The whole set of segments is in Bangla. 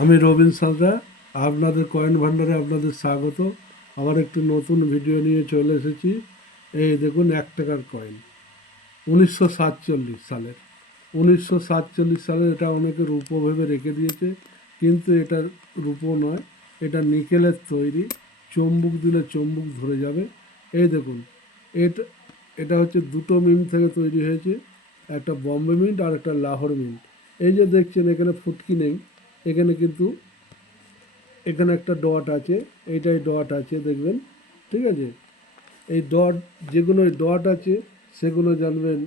আমি রবিন সাঁতরা, আপনাদের কয়েন ভান্ডারে আপনাদের স্বাগত। আবার একটু নতুন ভিডিও নিয়ে চলে এসেছি। এই দেখুন 1 টাকার কয়েন, 1947 সালের। 1947 সালের এটা অনেকে রূপো ভেবে রেখে দিয়েছে, কিন্তু এটা রূপো নয়, এটা নিকেলের তৈরি। চুম্বক দিলে চুম্বক ধরে যাবে। এই দেখুন, এটা এটা হচ্ছে দুটো মিন্ট থেকে তৈরি হয়েছে, একটা বম্বে মিন্ট আর একটা লাহোর মিন্ট। এই যে দেখছেন এখানে ফুটকি নেই, এখানে কিন্তু এখানে একটা ডট আছে, এইটাই ডট আছে দেখবেন, ঠিক আছে। এই ডট, যেগুলো ডট আছে সেগুলো জানবেন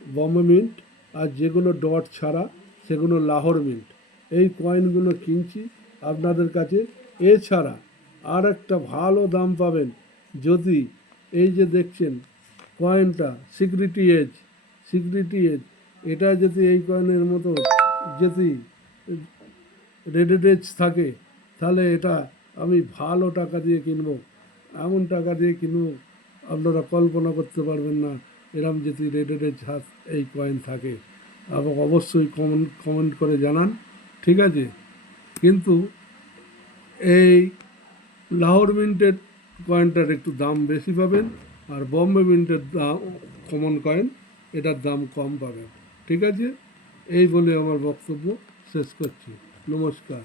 বম্বে মিন্ট, আর যেগুলো ডট ছাড়া সেগুলো লাহোর মিন্ট। এই কয়েনগুলো কিনছি আপনাদের কাছে। এছাড়া আর একটা ভালো দাম পাবেন যদি এই যে দেখছেন কয়েনটা সিকিউরিটি এজ, এটা যদি এই কয়েনের মতো যদি রেডেড থাকে, তাহলে এটা আমি ভালো টাকা দিয়ে কিনবো, এমন টাকা দিয়ে কিনবো আপনারা কল্পনা করতে পারবেন না। এরম যদি রেডেড হাত এই কয়েন থাকে, এবং অবশ্যই কমেন্ট করে জানান, ঠিক আছে। কিন্তু এই লাহোর মিন্টের কয়েনটার একটু দাম বেশি পাবেন, আর বম্বে মিন্টের দাম কমন কয়েন, এটার দাম কম পাবেন, ঠিক আছে। এই বলে আমার বক্তব্য শেষ করছি। নমস্কার।